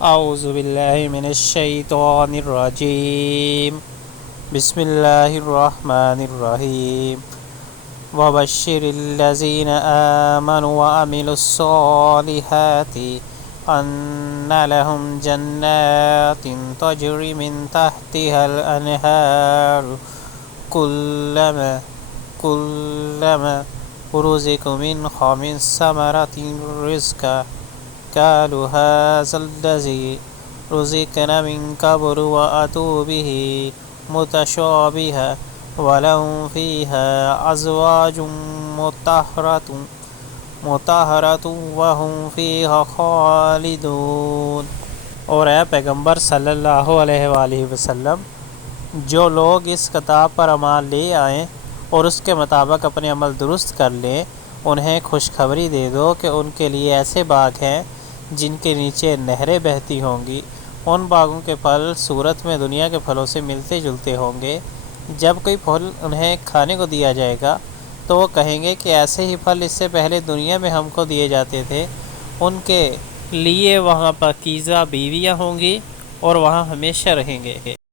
औज़ुबिल्लाहि मिनश्शैतानिर्रजीम बिस्मिल्लाहिर्रहमानिर्रहीम वबश्शिरिल्लज़ीना आमनु व अमिलुस्सॉलिहाति अन्न लहुम जन्नातिन तजरी मिन तहतिहल अनहार कुल्लमा कुल्लमा रुज़िक़ू मिन्हा मिन समरतिन रिज़्क़ा क़ालू हाज़ाल्लज़ी रुज़िक़ना मिन क़ब्लु व अतू बिही मुतशाबिहा वलहुम फ़ीहा अज़वाजुम मुतहरतुन व हुम फ़ीहा ख़ालिदून। और ऐ पैगम्बर सल्लल्लाहु अलैहि वसल्लम, जो लोग इस किताब पर अमाल ले आएँ और उसके मुताबिक अपने अमल दुरुस्त कर लें, उन्हें खुशखबरी दे दो कि उनके लिए ऐसे बाग हैं जिनके नीचे नहरें बहती होंगी। उन बागों के फल सूरत में दुनिया के फलों से मिलते जुलते होंगे। जब कोई फल उन्हें खाने को दिया जाएगा तो वो कहेंगे कि ऐसे ही फल इससे पहले दुनिया में हमको दिए जाते थे। उनके लिए वहाँ पाकीज़ा बीवियाँ होंगी और वहाँ हमेशा रहेंगे।